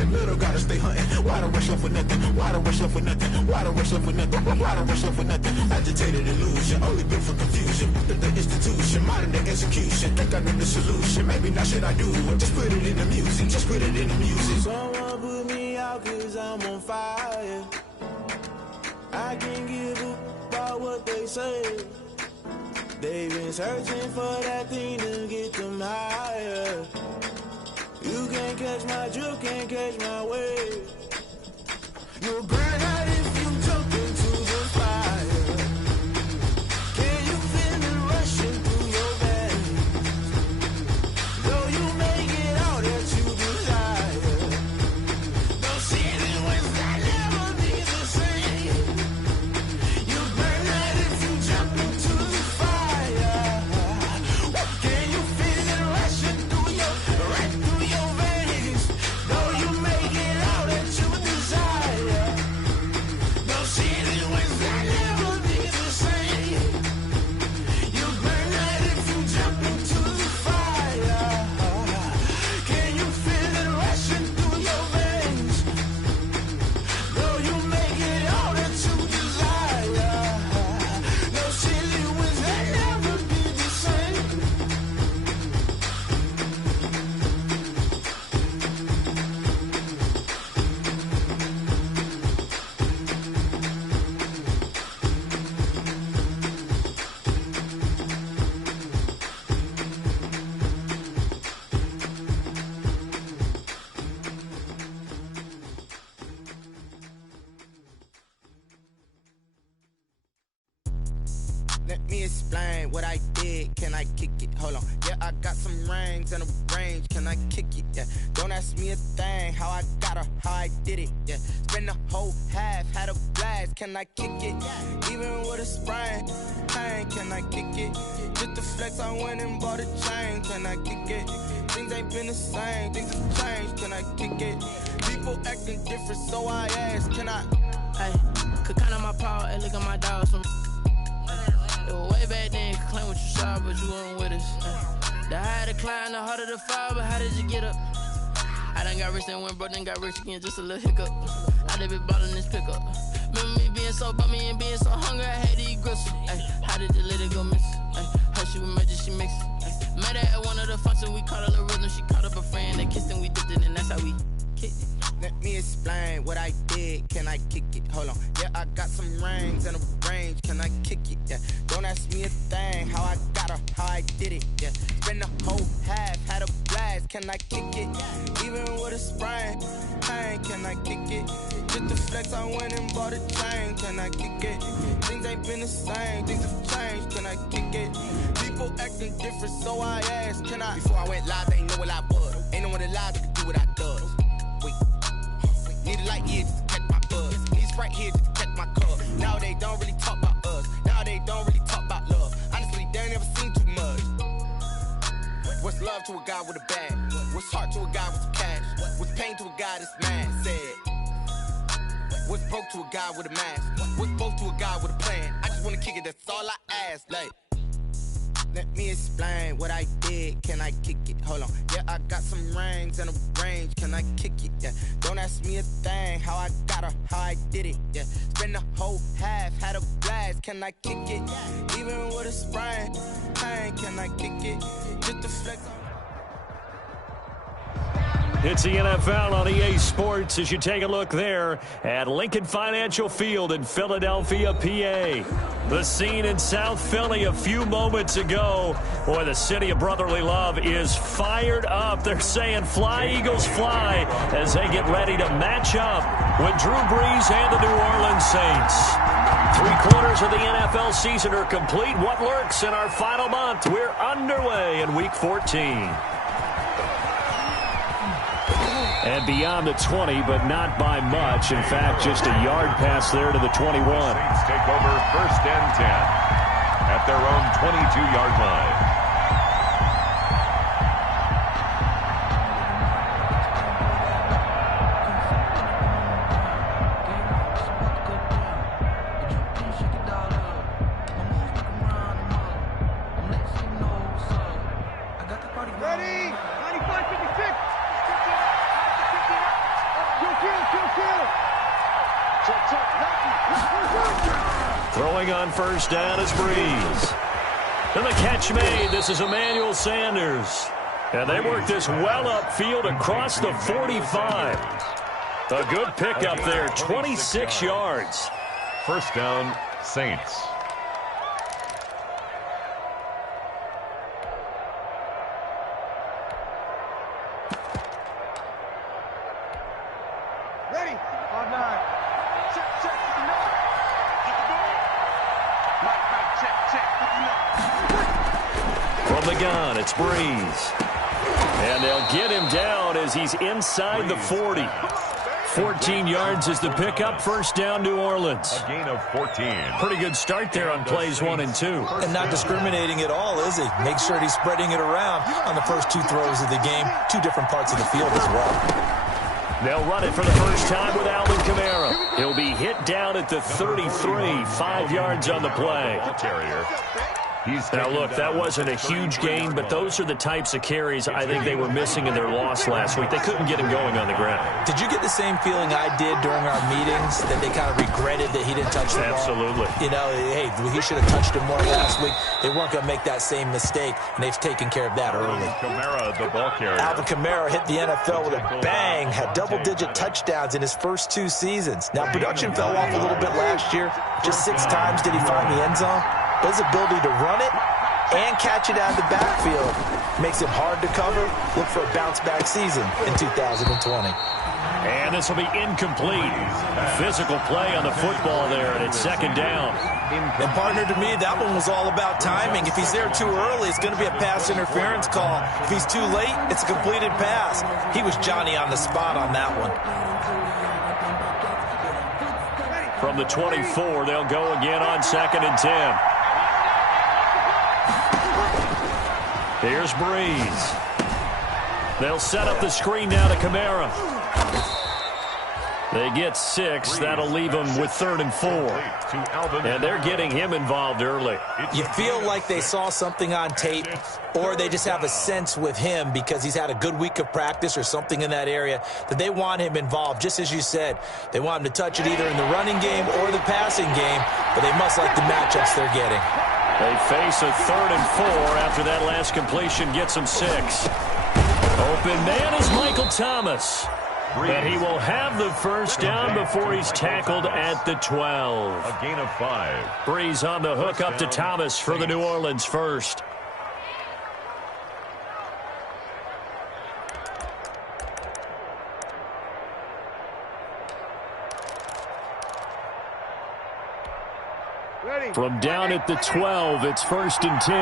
in the middle, gotta stay hunting. Why the rush up for nothing? Why the rush up for nothing? Why the rush up for nothing? Why the rush up for nothing? Agitated illusion, only built for confusion. The institution, modern day execution. Think I know the solution, maybe not shit I do. Just put it in the music, just put it in the music. Someone put me out cause I'm on fire. I can't give a about what they say. They've been searching for that thing to get them higher. You can't catch my drift, can't catch my wave. You'll burn out if you jump into the fire. Can you feel it rushing through your veins? Though you may get all that you desire, those feelings will never be the same. You'll burn out if you jump into the fire. Can you feel it rushing through your, right through your veins? Though you may get all that you desire, those feelings will never be the same. You'll burn out if you jump into the fire. Can you feel it rushing through your veins? Though you may get all that you desire, those feelings will never be the same. Let me explain what I did. Can I kick it? Hold on. Yeah, I got some rings and a range. Can I kick it? Yeah. Don't ask me a thing. How I got her, how I did it. Yeah. Spend the whole half, had a blast. Can I kick it? Even with a sprain. Pain, can I kick it? Just to flex, I went and bought a chain. Can I kick it? Things ain't been the same. Things have changed. Can I kick it? People acting different, so I ask. Can I? Hey, could count on my power and look at my dogs from. It was way back then, you could claim what you saw, but you weren't with us. The higher the climb, the harder the fall, but how did you get up? I done got rich and went broke, then got rich again, just a little hiccup. I done been ballin' this pickup. Remember me being so bummy and being so hungry, I had to eat gristle. Ay, how did you let it go miss? Ay, how she was magic, she mixed. Met her at one of the functions, we caught a little rhythm, she caught up a friend, they kissed and we dipped it, and that's how we kicked it. Let me explain what I did. Can I kick it? Hold on. Yeah, I got some rings and a range. Can I kick it? Yeah. Don't ask me a thing. How I got her, how I did it. Yeah. Spend the whole half, had a blast. Can I kick it? Even with a sprain. Pain, can I kick it? Just to flex, I went and bought a chain. Can I kick it? Things ain't been the same. Things have changed. Can I kick it? People acting different, so I asked. Can I? Before I went live, they ain't know what I was. Ain't no one alive that could do what I does. Wait. Need a light here just to catch my buzz. Need Sprite here just to catch my cup. Now they don't really talk about us. Now they don't really talk about love. Honestly, they ain't never seen too much. What's love to a guy with a bag? What's heart to a guy with some cash? What's pain to a guy that's mad? Said. What's broke to a guy with a mask? What's both to a guy with a plan? I just wanna kick it, that's all I ask. Like, let me explain what I did. Can I kick it? Hold on. Yeah, I got some rings and a range. Can I kick it? Yeah. Don't ask me a thing. How I got her, how I did it. Yeah. Spend the whole half, had a blast. Can I kick it? Even with a sprain. Pain, can I kick it? Just to flex. It's the NFL on EA Sports as you take a look there at Lincoln Financial Field in Philadelphia, PA. The scene in South Philly a few moments ago. Boy, the city of brotherly love is fired up. They're saying fly, Eagles, fly as they get ready to match up with Drew Brees and the New Orleans Saints. 3/4 of the NFL season are complete. What lurks in our final month? We're underway in Week 14. And beyond the 20, but not by much. In fact, just a yard pass there to the 21. Saints take over 1st and 10 at their own 22-yard line. Throwing on first down is Breeze. And the catch made. This is Emmanuel Sanders. And they work this well upfield across the 45. A good pickup there, 26 yards. First down, Saints. Ready? On 9. Check, check. From the gun, it's Breeze. And they'll get him down as he's inside the 40. 14 yards is the pickup. First down, New Orleans. A gain of 14. Pretty good start there on plays 1 and 2. And not discriminating at all, is he? Make sure he's spreading it around on the first 2 throws of the game. 2 different parts of the field as well. They'll run it for the first time with Alvin Kamara. He'll be hit down at the 33, 5 yards on the play. Now, look, that wasn't a huge gain, but those are the types of carries I think they were missing in their loss last week. They couldn't get him going on the ground. Did you get the same feeling I did during our meetings, that they kind of regretted that he didn't touch the ball? Absolutely. You know, hey, he should have touched him more last week. They weren't going to make that same mistake, and they've taken care of that early. Kamara, the ball carrier. Alvin Kamara hit the NFL with a bang, had double-digit touchdowns in his first 2 seasons. Now, production fell off a little bit last year. Just 6 times did he find the end zone. But his ability to run it and catch it out of the backfield makes it hard to cover. Look for a bounce-back season in 2020. And this will be incomplete. Physical play on the football there, and it's second down. And, partner, to me, that one was all about timing. If he's there too early, it's going to be a pass interference call. If he's too late, it's a completed pass. He was Johnny on the spot on that one. From the 24, they'll go again on 2nd and 10. Here's Breeze. They'll set up the screen now to Kamara. They get 6. That'll leave them with 3rd and 4. And they're getting him involved early. You feel like they saw something on tape, or they just have a sense with him because he's had a good week of practice or something in that area that they want him involved. Just as you said, they want him to touch it either in the running game or the passing game, but they must like the matchups they're getting. They face a 3rd and 4 after that last completion gets them 6. Open man is Michael Thomas. And he will have the first down before he's tackled at the 12. A gain of 5. Breeze on the hook up to Thomas for the New Orleans first. From down at the 12, it's 1st and 10.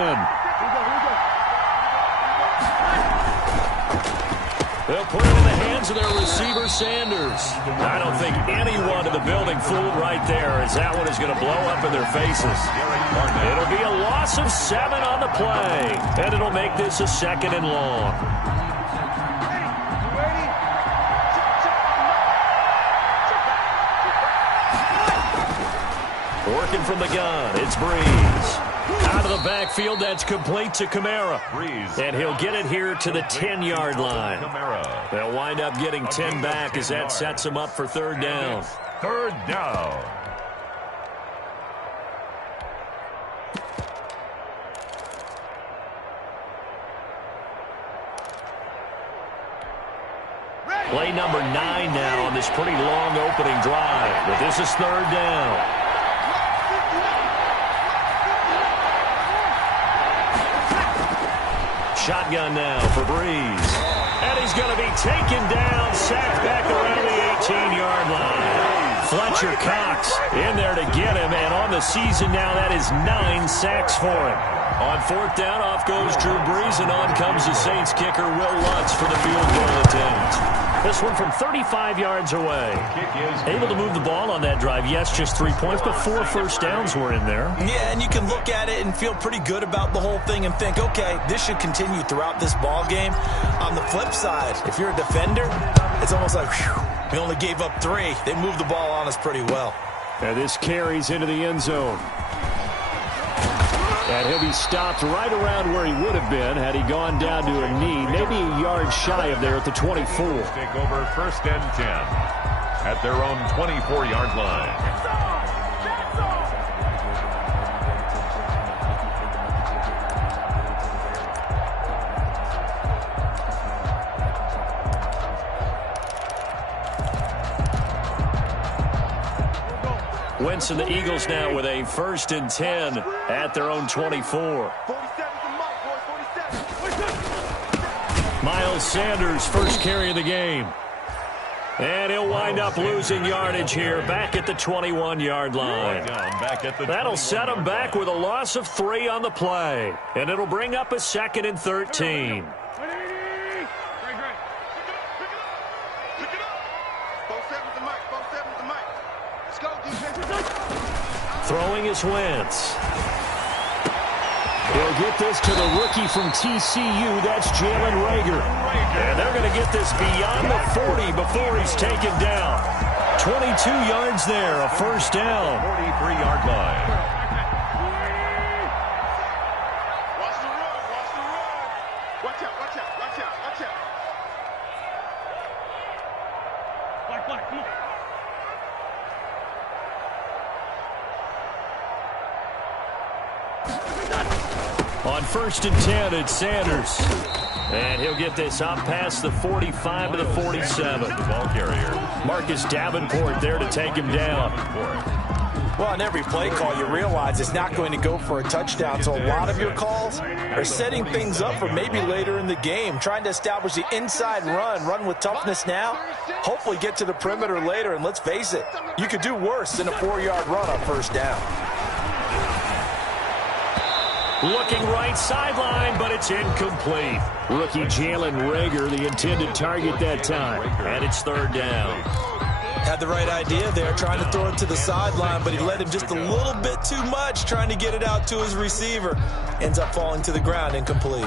They'll put it in the hands of their receiver, Sanders. I don't think anyone in the building fooled right there, as that one is going to blow up in their faces. It'll be a loss of 7 on the play, and it'll make this a 2nd and long. Working from the gun, it's Breeze. Out of the backfield, that's complete to Kamara. And he'll get it here to the 10-yard line. They'll wind up getting 10 back as that sets them up for 3rd down. 3rd down. Play number 9 now on this pretty long opening drive. But this is 3rd down. Shotgun now for Breeze. And he's going to be taken down, sacked back around the 18-yard line. Fletcher Cox in there to get him, and on the season now, that is 9 sacks for him. On 4th down, off goes Drew Brees, and on comes the Saints kicker, Will Lutz, for the field goal attempt. This one from 35 yards away. Able to move the ball on that drive. Yes, just 3 points, but 4 first downs were in there. Yeah, and you can look at it and feel pretty good about the whole thing and think, okay, this should continue throughout this ball game. On the flip side, if you're a defender, it's almost like, whew, we only gave up 3. They moved the ball on us pretty well. And this carries into the end zone. And he'll be stopped right around where he would have been had he gone down to a knee, maybe a yard shy of there at the 24. Take over 1st and 10 at their own 24-yard line. Wentz and the Eagles now with a 1st and 10 at their own 24. Miles Sanders first carry of the game. And he'll wind up losing yardage here back at the 21-yard line. That'll set him back with a loss of 3 on the play. And it'll bring up a 2nd and 13. Throwing is Wentz. He'll get this to the rookie from TCU. That's Jalen Reagor. And they're going to get this beyond the 40 before he's taken down. 22 yards there, a 1st down. 43-yard line. Watch the run, watch the run. Watch out, watch out, watch out, watch out. Black, come on. On 1st and 10, it's Sanders. And he'll get this up past the 45 to the 47. Ball carrier. Marcus Davenport there to take him down. Well, on every play call, you realize it's not going to go for a touchdown. So a lot of your calls are setting things up for maybe later in the game, trying to establish the inside run with toughness now, hopefully get to the perimeter later. And let's face it, you could do worse than a 4-yard run on 1st down. Looking right sideline, but it's incomplete. Rookie Jalen Reagor, the intended target that time. And it's 3rd down. Had the right idea there, trying to throw it to the sideline, but he let him just a little bit too much, trying to get it out to his receiver. Ends up falling to the ground, incomplete.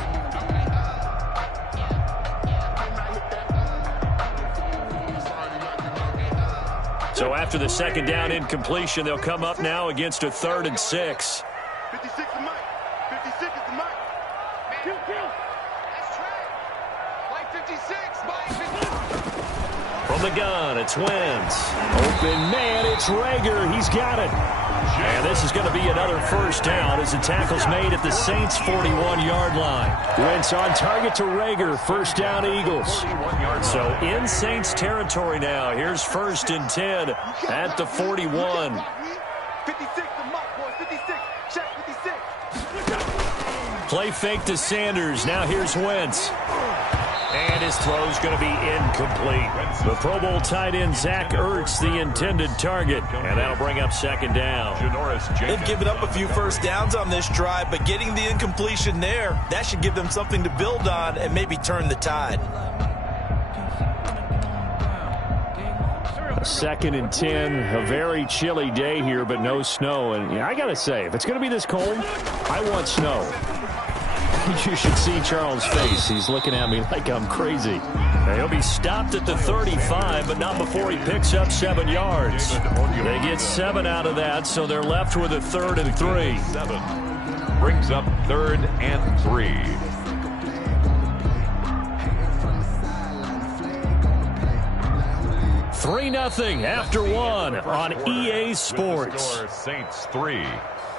So after the 2nd down incompletion, they'll come up now against a 3rd and 6. 56 is Mike. 56 is the Mike. Kill. That's track. Mike 56. Mike 56. From the gun, it's Wentz. Open man, it's Reagor. He's got it. And this is going to be another 1st down as the tackle's made at the Saints' 41-yard line. Wentz on target to Reagor. 1st down, Eagles. So in Saints territory now. Here's 1st and 10 at the 41. 56 the Mike, boys. 56. Check 56. Play fake to Sanders. Now here's Wentz. And his throw's going to be incomplete. The Pro Bowl tight end Zach Ertz, the intended target. And that'll bring up 2nd down. They've given up a few 1st downs on this drive, but getting the incompletion there, that should give them something to build on and maybe turn the tide. 2nd and 10, a very chilly day here, but no snow. And I got to say, if it's going to be this cold, I want snow. You should see Charles' face. He's looking at me like I'm crazy. Now, he'll be stopped at the 35, but not before he picks up 7 yards. They get 7 out of that, so they're left with a 3rd and 3. 7 brings up 3rd and 3. Three 3-0 after 1 on EA Sports. Saints 3,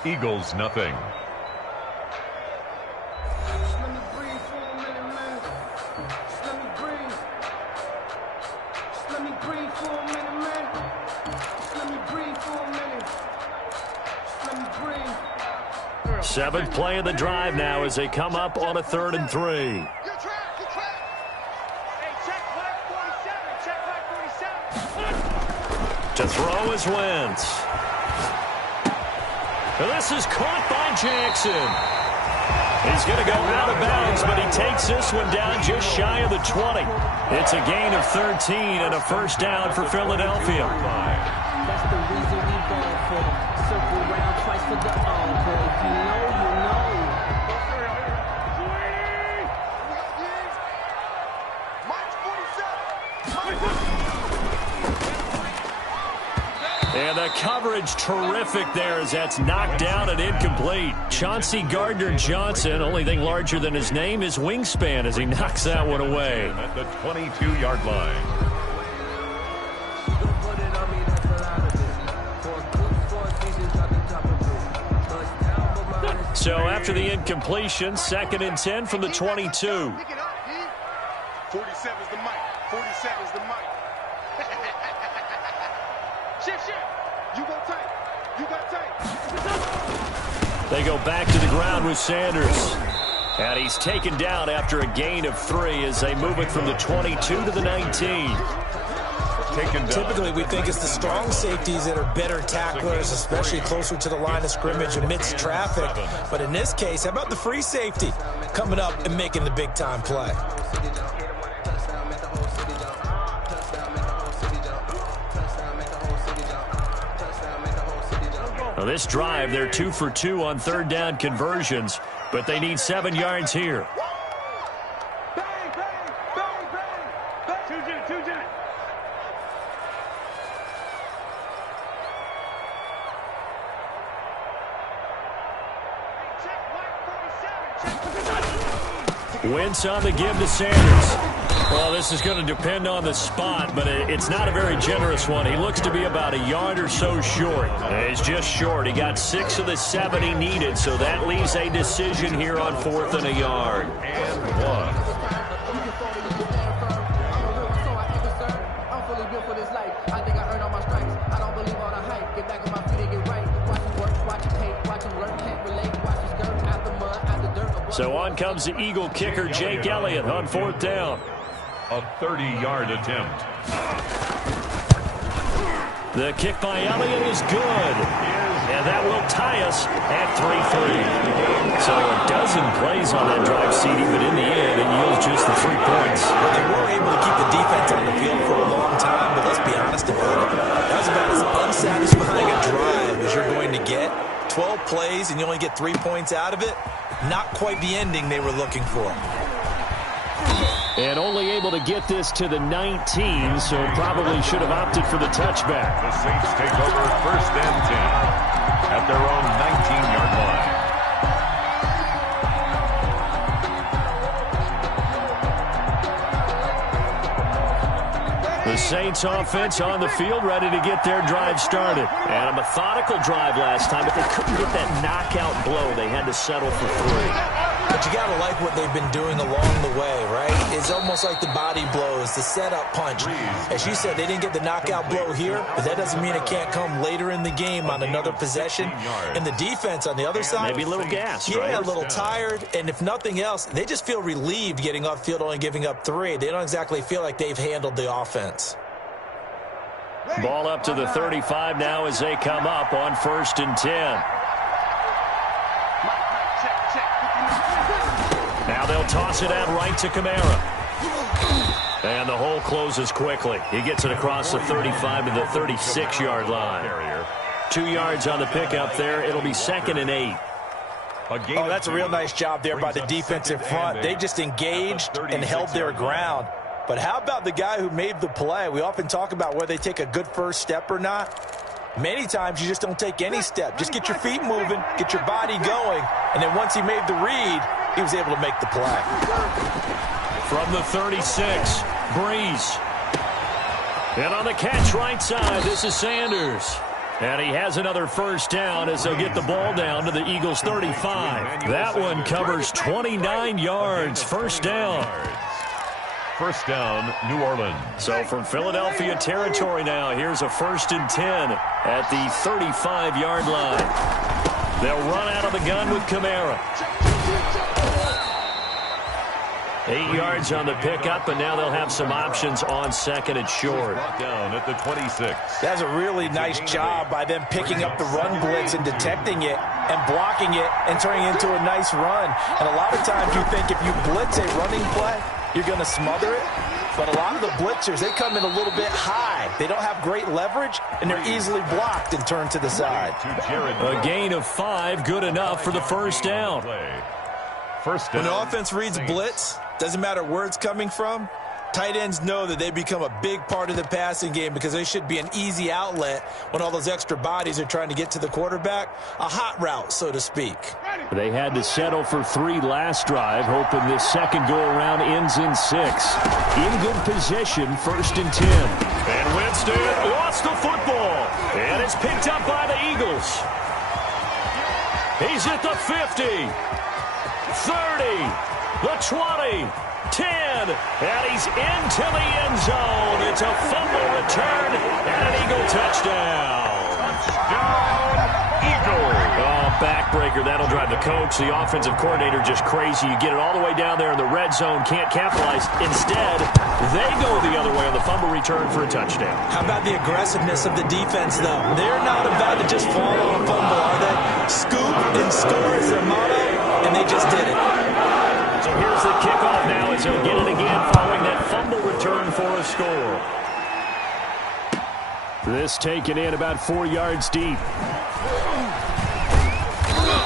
Eagles 0. Seventh play of the drive now as they come up on a 3rd and 3. To throw is Wentz. And this is caught by Jackson. He's going to go out of bounds, but he takes this one down just shy of the 20. It's a gain of 13 and a 1st down for Philadelphia. That's the reason we ball for them. Circle around twice for the encore. You know, you know. And And the coverage terrific there as that's knocked down and incomplete. Chauncey Gardner-Johnson, only thing larger than his name is wingspan as he knocks that one away. At the 22-yard line. So after the incompletion, 2nd and 10 from the 22. 47's the mic. 47's the mic. Shift. You go tight. You got tight. They go back to the ground with Sanders. And he's taken down after a gain of 3 as they move it from the 22 to the 19. Typically, we think it's the strong safeties that are better tacklers, especially closer to the line of scrimmage amidst traffic. But in this case, how about the free safety coming up and making the big-time play? Well, this drive, they're 2 for 2 on 3rd down conversions, but they need 7 yards here. Wentz on the give to Sanders. Well, this is going to depend on the spot, but it's not a very generous one. He looks to be about a yard or so short. He's just short. He got 6 of the 7 he needed, so that leaves a decision here on 4th and a yard. And 1. So on comes the Eagle kicker, Jake Elliott, on 4th down. A 30-yard attempt. The kick by Elliott is good. And that will tie us at 3-3. So a dozen plays on that drive, CD, but in the end, it yields just the 3 points. Well, they were able to keep the defense on the field for a long time, but let's be honest about it. That was about as unsatisfying a drive as you're going to get. 12 plays and you only get 3 points out of it. Not quite the ending they were looking for. And only able to get this to the 19, so probably should have opted for the touchback. The Saints take over 1st and 10 at their own 19-yard line. The Saints offense on the field, ready to get their drive started. And a methodical drive last time, but they couldn't get that knockout blow. They had to settle for 3. But you got to like what they've been doing along the way, right? It's almost like the body blows, the setup punch. As you said, they didn't get the knockout blow here, but that doesn't mean it can't come later in the game on another possession. And the defense on the other side, maybe a little gas, yeah, right? A little tired. And if nothing else, they just feel relieved getting off field, only giving up 3. They don't exactly feel like they've handled the offense. Ball up to the 35 now as they come up on 1st and 10. Now they'll toss it out right to Kamara. And the hole closes quickly. He gets it across the 35 to the 36-yard line. 2 yards on the pickup there. It'll be 2nd and 8. Oh, that's a real nice job there by the defensive front. They just engaged and held their ground. But how about the guy who made the play? We often talk about whether they take a good first step or not. Many times you just don't take any step. Just get your feet moving, get your body going, and then once he made the read, he was able to make the play. From the 36, Breeze. And on the catch right side, this is Sanders. And he has another 1st down as they'll get the ball down to the Eagles' 35. That one covers 29 yards. 1st down. 1st down, New Orleans. So from Philadelphia territory now, here's a 1st and 10 at the 35-yard line. They'll run out of the gun with Kamara. 8 yards on the pickup, and now they'll have some options on 2nd and short. Down at the 26. That's a really nice job by them picking up the run blitz and detecting it and blocking it and turning it into a nice run. And a lot of times you think if you blitz a running play, you're going to smother it. But a lot of the blitzers, they come in a little bit high. They don't have great leverage, and they're easily blocked and turned to the side. A gain of 5, good enough for the 1st down. First down. When the offense reads blitz, doesn't matter where it's coming from, Tight ends know that they become a big part of the passing game because they should be an easy outlet when all those extra bodies are trying to get to the quarterback. A hot route, so to speak. They had to settle for 3 last drive, hoping this second go-around ends in 6. In good position, 1st and 10. And Winston lost the football. And it's picked up by the Eagles. He's at the 50, 30, the 20, 10, and he's into the end zone. It's a fumble return and an Eagle touchdown. Touchdown, Eagles. Oh, backbreaker. That'll drive the coach, the offensive coordinator, just crazy. You get it all the way down there in the red zone, can't capitalize. Instead, they go the other way on the fumble return for a touchdown. How about the aggressiveness of the defense, though? They're not about to just fall on a fumble, are they? Scoop and score is their motto, and they just did it. So here's the kickoff now as he'll get it again following that fumble return for a score. This taken in about 4 yards deep.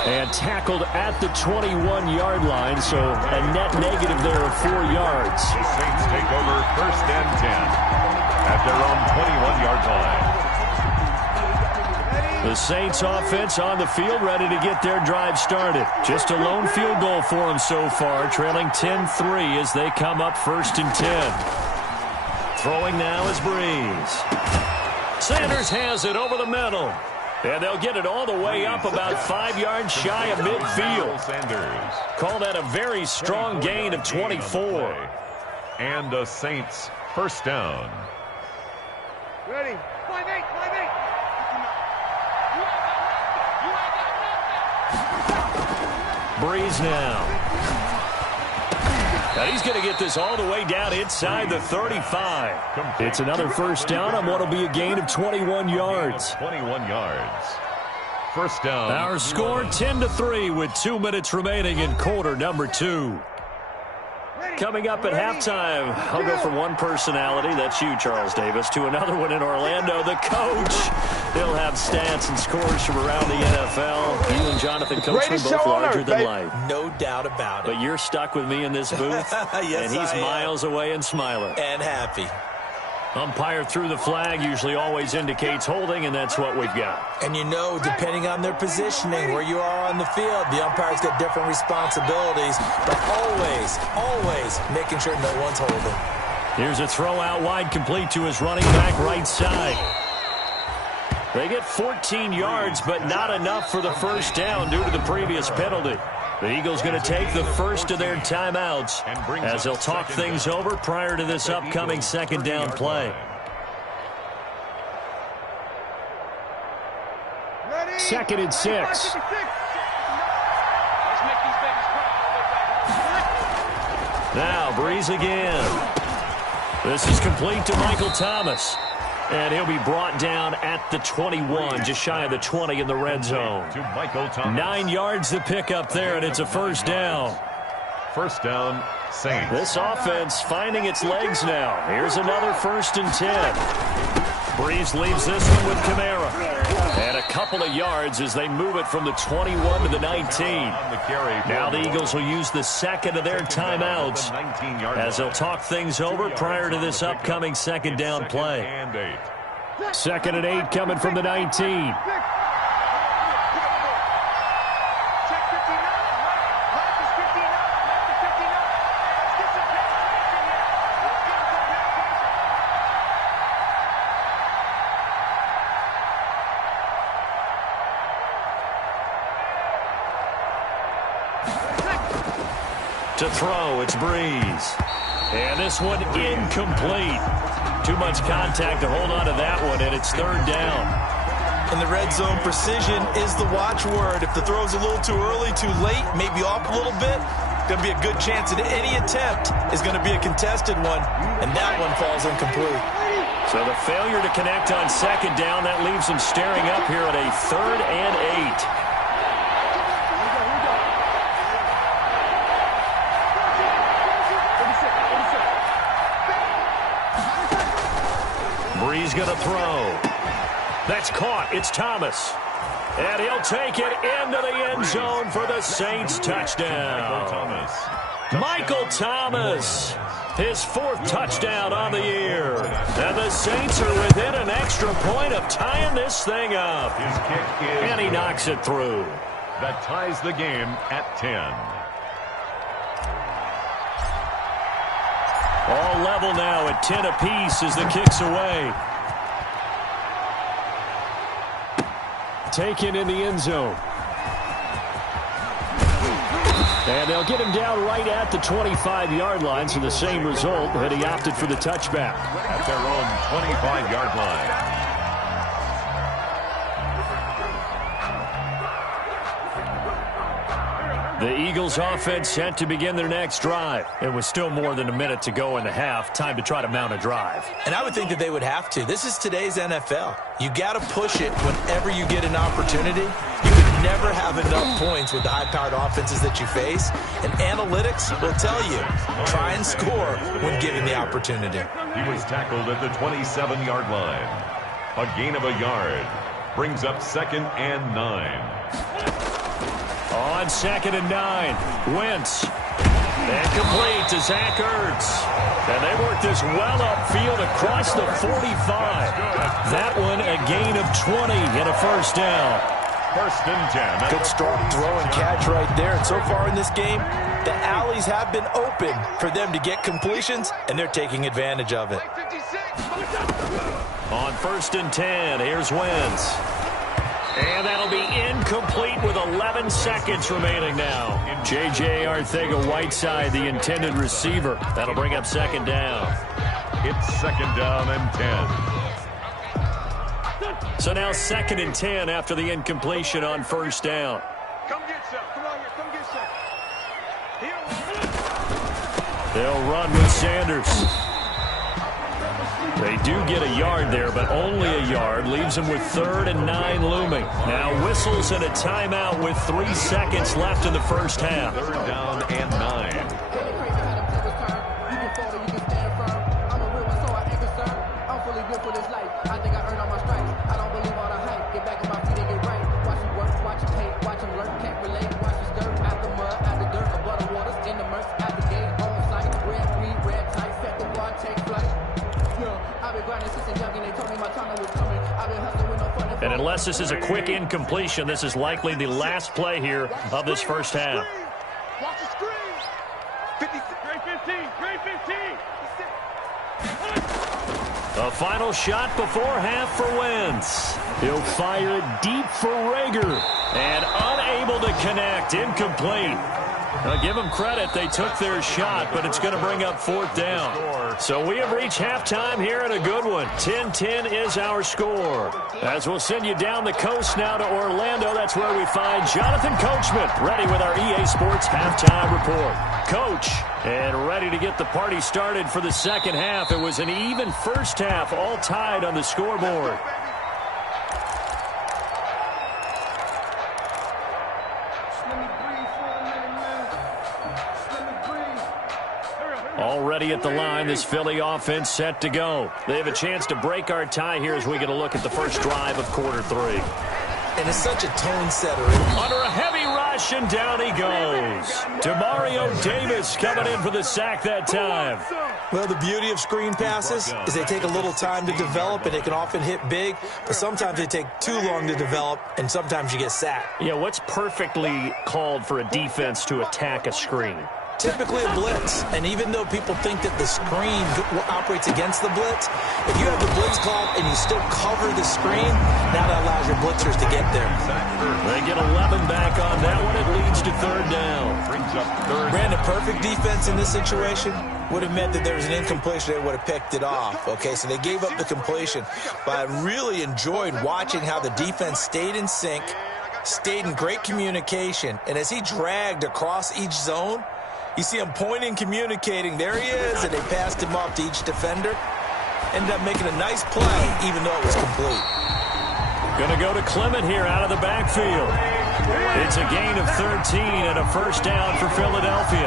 And tackled at the 21-yard line, so a net negative there of 4 yards. The Saints take over 1st and 10 at their own 21-yard line. The Saints offense on the field, ready to get their drive started. Just a lone field goal for them so far, trailing 10-3 as they come up 1st and 10. Throwing now is Breeze. Sanders has it over the middle. And they'll get it all the way up about 5 yards shy of midfield. Sanders. Call that a very strong gain of 24. And the Saints 1st down. Ready? 5-8. Breeze now. And he's going to get this all the way down inside the 35. It's another 1st down on what will be a gain of 21 yards. 21 yards. 1st down. Our score 10-3 with 2 minutes remaining in quarter number 2. Coming up at halftime, I'll go from one personality, that's you, Charles Davis, to another one in Orlando, the coach. He'll have stats and scores from around the NFL. You and Jonathan Coachman both larger than life. No doubt about it. But you're stuck with me in this booth, yes, and he's miles away and smiling. And happy. Umpire threw the flag, usually always indicates holding, and that's what we've got. And you know, depending on their positioning, where you are on the field, the umpire's got different responsibilities, but always making sure no one's holding. Here's a throw out wide, complete to his running back right side. They get 14 yards, but not enough for the 1st down due to the previous penalty. The Eagles going to take the first of their timeouts as they'll talk things over prior to this upcoming 2nd down play. 2nd and 6. Now Breeze again. This is complete to Michael Thomas. And he'll be brought down at the 21, just shy of the 20 in the red zone. 9 yards to pick up there, and it's a 1st down. 1st down, Saints. This offense finding its legs now. Here's another 1st and 10. Breeze leaves this one with Kamara. And a couple of yards as they move it from the 21 to the 19. Now the Eagles will use the 2nd of their timeouts as they'll talk things over prior to this upcoming 2nd down play. 2nd and 8 coming from the 19. To throw, it's Breeze. And this one incomplete. Too much contact to hold on to that one, and it's 3rd down. In the red zone, precision is the watchword. If the throw's a little too early, too late, maybe off a little bit, going to be a good chance that any attempt is going to be a contested one, and that one falls incomplete. So the failure to connect on 2nd down, that leaves them staring up here at a 3rd and 8. Breeze going to throw. That's caught. It's Thomas. And he'll take it into the end zone for the Saints touchdown. Michael Thomas His 4th touchdown on the year. And the Saints are within an extra point of tying this thing up. His kick is and he knocks it through. That ties the game at 10. All level now at 10 apiece as the kick's away. Taken in the end zone. And they'll get him down right at the 25-yard line, so the same result, but he opted for the touchback. At their own 25-yard line. The Eagles offense set to begin their next drive. It was still more than a minute to go in the half. Time to try to mount a drive. And I would think that they would have to. This is today's NFL. You got to push it whenever you get an opportunity. You can never have enough points with the high-powered offenses that you face. And analytics will tell you, try and score when given the opportunity. He was tackled at the 27-yard line. A gain of a yard brings up 2nd and 9. On 2nd and 9, Wentz. And complete to Zach Ertz. And they work this well upfield across the 45. That one a gain of 20 and a first down. 1st and 10. Good strong throw and catch right there. And so far in this game, the alleys have been open for them to get completions, and they're taking advantage of it. On 1st and 10, here's Wentz. And that'll be incomplete with 11 seconds remaining now. J.J. Arcega-Whiteside, the intended receiver. That'll bring up 2nd down. It's 2nd down and 10. So now 2nd and 10 after the incompletion on 1st down. Come get some. Come on here. Come get some. They'll run with Sanders. They do get a yard there, but only a yard. Leaves them with 3rd and 9 looming. Now whistles and a timeout with 3 seconds left in the first half. 3rd down and 9. And unless this is a quick incompletion, this is likely the last play here of this first half. Watch the screen. 56. Grade 15. Grade 15. A final shot before half for Wentz. He'll fire it deep for Rager. And unable to connect. Incomplete. Now, give them credit. They took their shot, but it's going to bring up 4th down. So we have reached halftime here in a good one. 10-10 is our score. As we'll send you down the coast now to Orlando, that's where we find Jonathan Coachman, ready with our EA Sports halftime report. Coach, and ready to get the party started for the second half. It was an even first half, all tied on the scoreboard. Already at the line, this Philly offense set to go. They have a chance to break our tie here as we get a look at the first drive of quarter 3. And it's such a tone setter. Under a heavy rush, and down he goes. Demario Davis coming in for the sack that time. Well, the beauty of screen passes is they take a little time to develop, and they can often hit big, but sometimes they take too long to develop, and sometimes you get sacked. Yeah, what's perfectly called for a defense to attack a screen? Typically a blitz, and even though people think that the screen operates against the blitz, if you have the blitz called and you still cover the screen, now that allows your blitzers to get there. They get 11 back on that one. It leads to 3rd down. Brings up 3rd. Brandon, perfect defense in this situation would have meant that there was an incompletion. They would have picked it off. Okay, so they gave up the completion, but I really enjoyed watching how the defense stayed in sync, stayed in great communication, and as he dragged across each zone, you see him pointing, communicating. There he is, and they passed him off to each defender. Ended up making a nice play, even though it was complete. Going to go to Clement here out of the backfield. It's a gain of 13 and a first down for Philadelphia.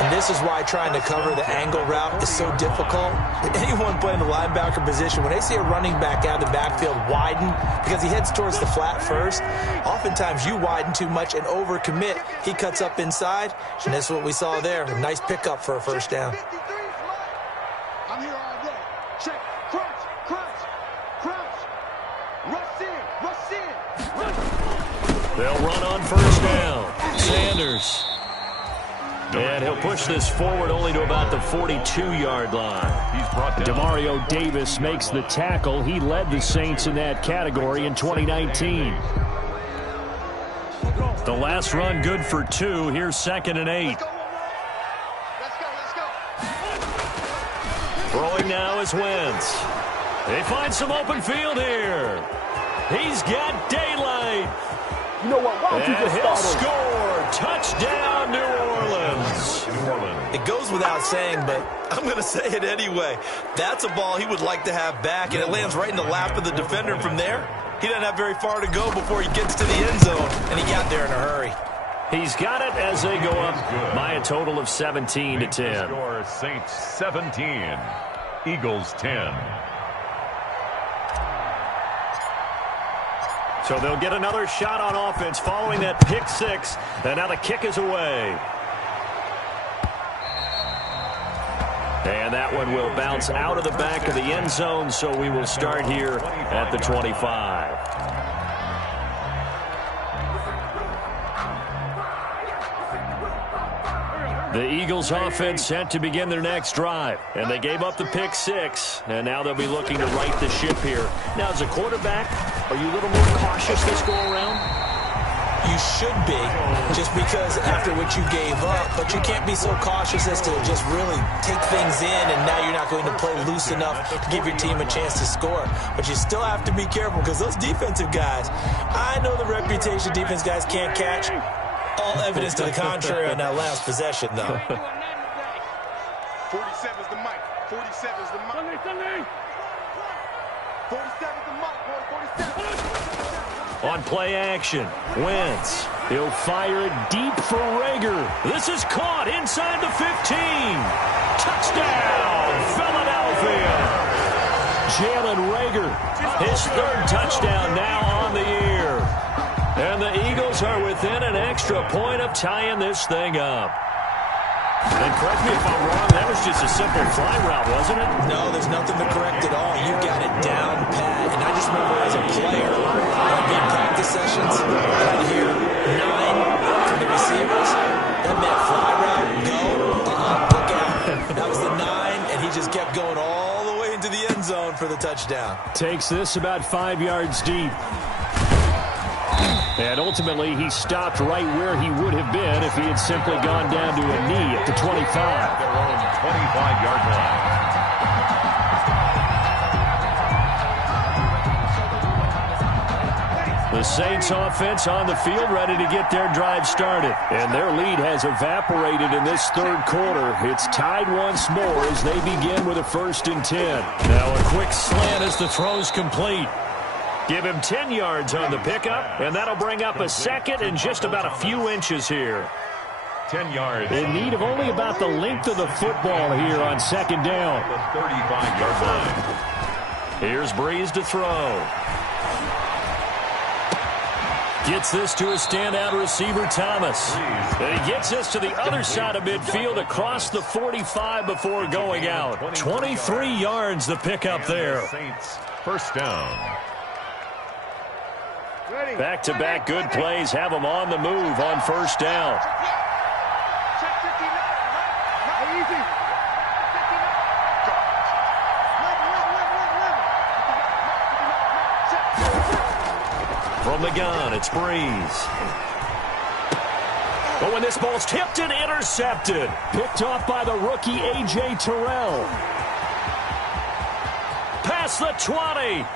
And this is why trying to cover the angle route is so difficult. Anyone playing the linebacker position, when they see a running back out of the backfield widen because he heads towards the flat first, oftentimes you widen too much and overcommit. He cuts up inside, and that's what we saw there. A nice pickup for a first down. I'm here all day. Check. Crunch, crunch, crunch. Rush in, rush in, rush. They'll run on first down. Sanders. And he'll push this forward only to about the 42-yard line. He's brought down. Demario Davis makes the tackle. He led the Saints in that category in 2019. The last run good for 2. Here's 2nd and 8. Let's go. Throwing now is Wentz. They find some open field here. He's got daylight. You know what? Why don't you just he'll start over? score. Touchdown, New Orleans. It goes without saying, but I'm going to say it anyway. That's a ball he would like to have back, and it lands right in the lap of the defender. And from there, he doesn't have very far to go before he gets to the end zone, and he got there in a hurry. He's got it as they go up by a total of 17-10. Score Saints 17, Eagles 10. So they'll get another shot on offense following that pick 6, and now the kick is away. And that one will bounce out of the back of the end zone, so we will start here at the 25. The Eagles offense set to begin their next drive, and they gave up the pick 6, and now they'll be looking to right the ship here. Now, as a quarterback, are you a little more cautious this go around? You should be, just because after what you gave up, but you can't be so cautious as to just really take things in, and now you're not going to play loose enough to give your team a chance to score. But you still have to be careful, because those defensive guys, I know the reputation defense guys can't catch. All evidence to the contrary on that last possession, though. 47's the mic. 47's the mic. 47's the mic, boy. 47. On play action, Wentz. He'll fire it deep for Rager. This is caught inside the 15. Touchdown, Philadelphia. Jalen Rager, his 3rd touchdown now on the year. And the Eagles are within an extra point of tying this thing up. And correct me if I'm wrong, that was just a simple fly route, wasn't it? No, there's nothing to correct at all. You got it down pat. And I just remember as a player, I'd be in practice sessions, and I'd hear 9 from the receivers. Then that fly route, go, look out. That was the 9, and he just kept going all the way into the end zone for the touchdown. Takes this about 5 yards deep. And ultimately, he stopped right where he would have been if he had simply gone down to a knee at the 25. Their own 25-yard line. The Saints offense on the field ready to get their drive started. And their lead has evaporated in this 3rd quarter. It's tied once more as they begin with a 1st and 10. Now a quick slant as the throw's complete. Give him 10 yards on the pickup, and that'll bring up a 2nd and just about a few inches here. 10 yards. In need of only about the length of the football here on 2nd down. The 35-yard line. Here's Breeze to throw. Gets this to a standout receiver, Thomas. And he gets this to the other side of midfield across the 45 before going out. 23 yards the pickup there. Saints, 1st down. Back-to-back good plays have them on the move on 1st down. Check 59. Not easy. 59. From the gun, it's Breeze. But when this ball's tipped and intercepted, picked off by the rookie A.J. Terrell. Past the 20.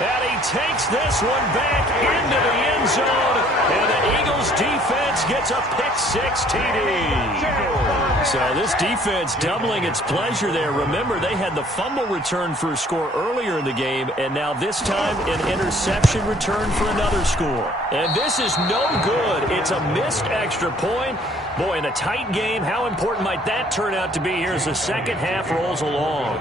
And he takes this one back into the end zone. And the Eagles defense gets a pick-6 TD. So this defense doubling its pleasure there. Remember, they had the fumble return for a score earlier in the game. And now this time, an interception return for another score. And this is no good. It's a missed extra point. Boy, in a tight game, how important might that turn out to be here as the second half rolls along?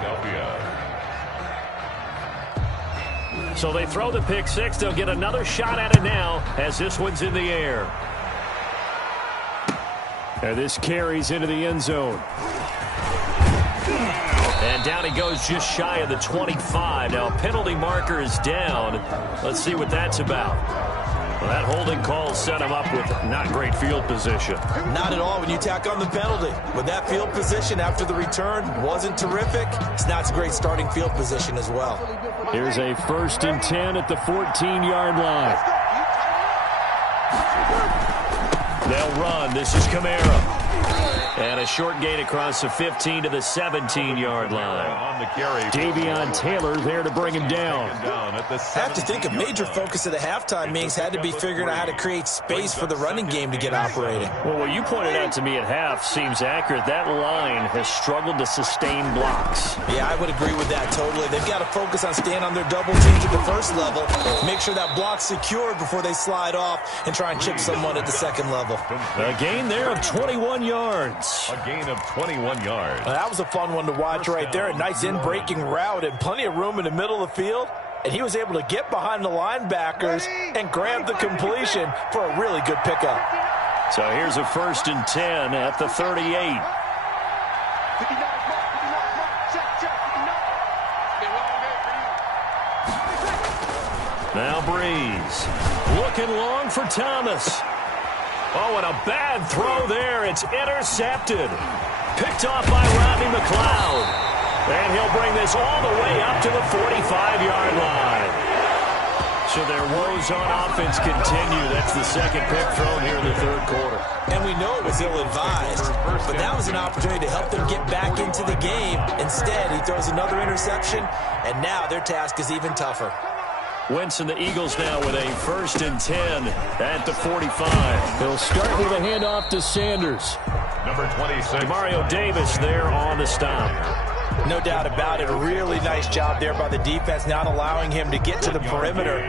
So they throw the pick six. They'll get another shot at it now as this one's in the air. And this carries into the end zone. And down he goes just shy of the 25. Now, penalty marker is down. Let's see what that's about. Well, that holding call set him up with not great field position. Not at all when you tack on the penalty. With that field position after the return wasn't terrific, it's not a great starting field position as well. Here's a 1st and 10 at the 14-yard line. They'll run. This is Kamara. And a short gain across the 15 to the 17-yard line. On the carry. Davion Taylor there to bring him down. I have to think a major focus of the halftime meetings had to be figuring out how to create space for the running game to get operating. Well, what you pointed out to me at half seems accurate. That line has struggled to sustain blocks. Yeah, I would agree with that totally. They've got to focus on staying on their double teams at the first level, make sure that block's secured before they slide off and try and chip someone at the second level. A gain there of 21 yards. A gain of 21 yards. Well, that was a fun one to watch right there. A nice in-breaking route and plenty of room in the middle of the field. And he was able to get behind the linebackers and grab the completion for a really good pickup. So here's a 1st and 10 at the 38. Now Breeze. Looking long for Thomas. Oh, and a bad throw there. It's intercepted. Picked off by Rodney McLeod. And he'll bring this all the way up to the 45-yard line. So their woes on offense continue. That's the second pick thrown here in the third quarter. And we know it was ill-advised, but that was an opportunity to help them get back into the game. Instead, he throws another interception, and now their task is even tougher. Wentz and the Eagles now with a 1st and 10 at the 45. They'll start with a handoff to Sanders. Number 26. Mario Davis there on the stop. No doubt about it. A really nice job there by the defense, not allowing him to get to the perimeter.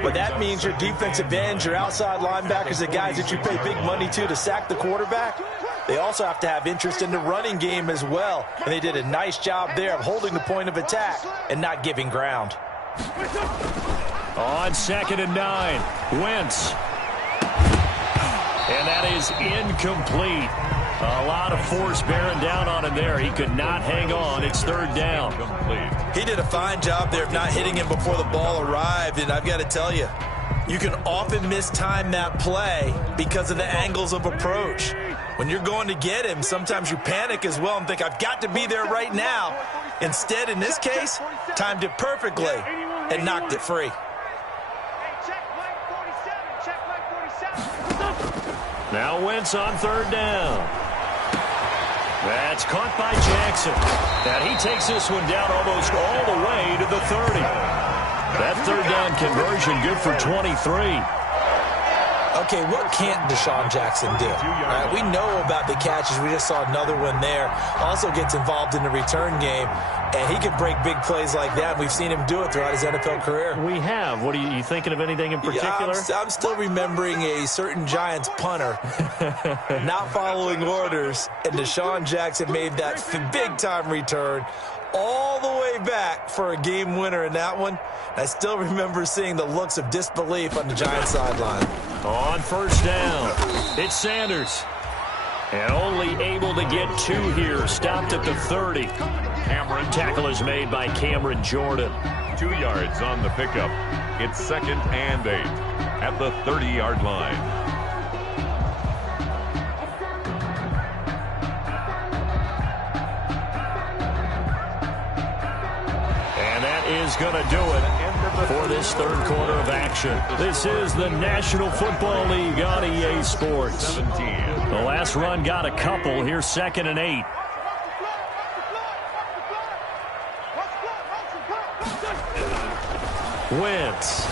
But that means your defensive ends, your outside linebackers, the guys that you pay big money to sack the quarterback, they also have to have interest in the running game as well. And they did a nice job there of holding the point of attack and not giving ground. On 2nd and 9, Wentz. And that is incomplete. A lot of force bearing down on him there. He could not hang on. It's 3rd down. He did a fine job there of not hitting him before the ball arrived. And I've got to tell you, you can often mistime that play because of the angles of approach. When you're going to get him, sometimes you panic as well and think, I've got to be there right now. Instead, in this case, timed it perfectly and knocked it free. Now Wentz on 3rd down. That's caught by Jackson. And he takes this one down almost all the way to the 30. That 3rd down conversion good for 23. Okay, what can't Deshaun Jackson do? We know about the catches. We just saw another one there. Also gets involved in the return game, and he can break big plays like that. We've seen him do it throughout his NFL career. We have. What are you thinking of anything in particular? Yeah, I'm still remembering a certain Giants punter not following orders, and Deshaun Jackson made that big-time return all the way back for a game winner in that one. I still remember seeing the looks of disbelief on the Giants sideline. On 1st down, it's Sanders. And only able to get 2 here. Stopped at the 30. Cameron tackle is made by Cameron Jordan. 2 yards on the pickup. It's 2nd and 8 at the 30-yard line. Is going to do it for this 3rd quarter of action. This is the National Football League on EA Sports. 17. The last run got a couple. Here's 2nd and 8. Wentz.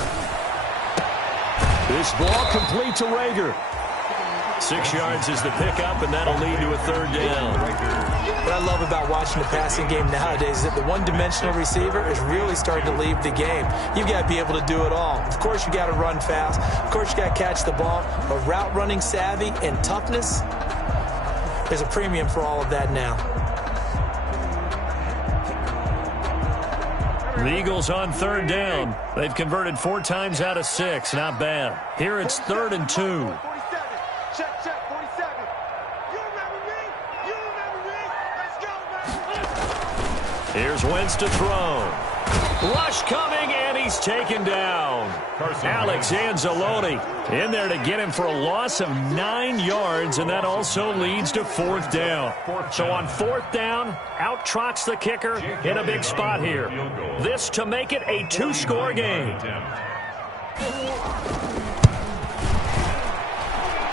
This ball complete to Rager. 6 yards is the pickup, and that'll lead to a 3rd down. What I love about watching the passing game nowadays is that the one-dimensional receiver is really starting to leave the game. You've got to be able to do it all. Of course, you got to run fast. Of course, you got to catch the ball. But route running savvy and toughness, There's a premium for all of that now. The Eagles on third down. They've converted 4 times out of 6. Not bad. Here it's 3rd and 2. 47. Check, 47. You remember me? You remember me? Let's go, man. Here's Wentz to throw. Rush coming, and he's taken down. Alex Anzalone in there to get him for a loss of 9 yards, and that also leads to 4th down. So on 4th down, out trots the kicker in a big spot here. This to make it a 2-score game.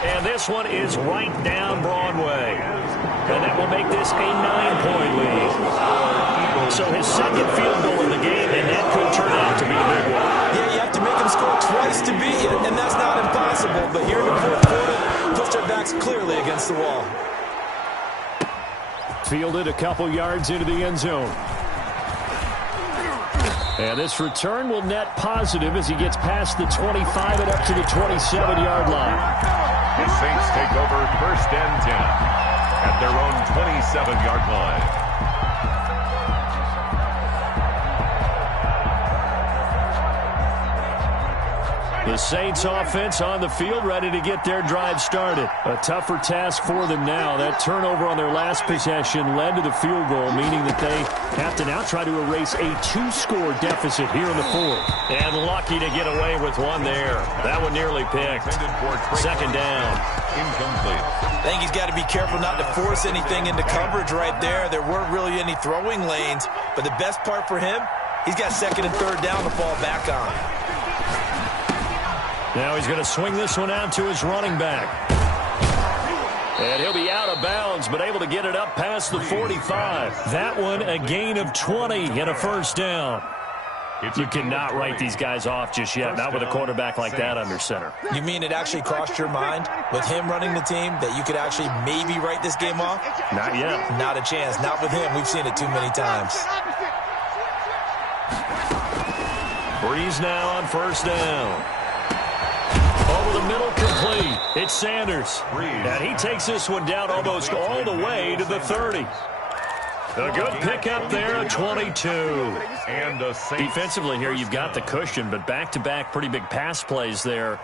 And this one is right down Broadway. And that will make this a 9-point lead. So his second field goal in the game, and that could turn out to be a big one. Yeah, you have to make them score twice to beat you, and that's not impossible. But here in the 4th quarter, puts their backs clearly against the wall. Fielded a couple yards into the end zone. And this return will net positive as he gets past the 25 and up to the 27-yard line. The Saints take over 1st and 10 at their own 27-yard line. The Saints offense on the field, ready to get their drive started. A tougher task for them now. That turnover on their last possession led to the field goal, meaning that they have to now try to erase a 2-score deficit here in the 4th. And lucky to get away with one there. That one nearly picked. 2nd down. Incomplete. I think he's got to be careful not to force anything into coverage right there. There weren't really any throwing lanes, but the best part for him, he's got 2nd and 3rd down to fall back on. Now he's going to swing this one out to his running back. And he'll be out of bounds, but able to get it up past the 45. That one a gain of 20 and a 1st down. You cannot write these guys off just yet, not with a quarterback like that under center. You mean it actually crossed your mind with him running the team that you could actually maybe write this game off? Not yet. Not a chance. Not with him. We've seen it too many times. Breeze now on 1st down. Over the middle, complete. It's Sanders. And he takes this one down almost all the way to the 30. A good pickup there at 22. And defensively here, you've got the cushion, but back-to-back pretty big pass plays there.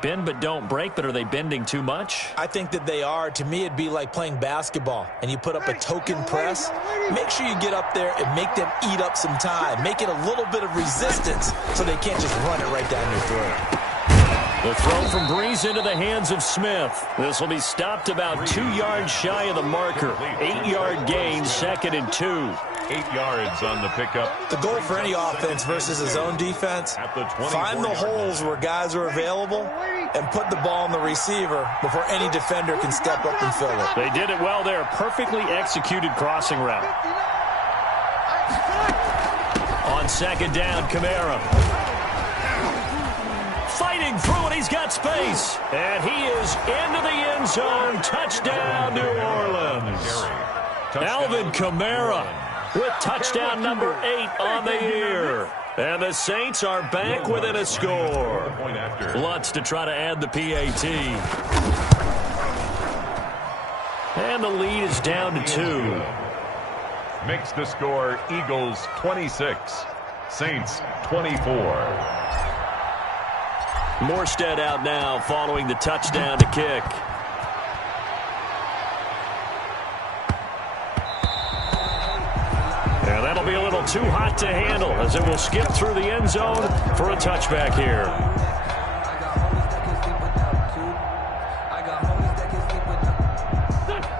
Bend but don't break, but are they bending too much? I think that they are. To me, it'd be like playing basketball, and you put up a token press. Make sure you get up there and make them eat up some time. Make it a little bit of resistance so they can't just run it right down your throat. The throw from Breeze into the hands of Smith. This will be stopped about 2 yards shy of the marker. 8-yard gain, 2nd and 2. 8 yards on the pickup. The goal for any offense versus his own defense, find the holes where guys are available and put the ball on the receiver before any defender can step up and fill it. They did it well there. Perfectly executed crossing route. On 2nd down, Kamara. Fighting through it, he's got space. And he is into the end zone. Touchdown, New Orleans. Alvin Kamara with touchdown number 8 on the year. And the Saints are back within a score. Lutz to try to add the PAT. And the lead is down to 2. Makes the score Eagles 26, Saints 24. Morstead out now following the touchdown to kick. And that'll be a little too hot to handle as it will skip through the end zone for a touchback here.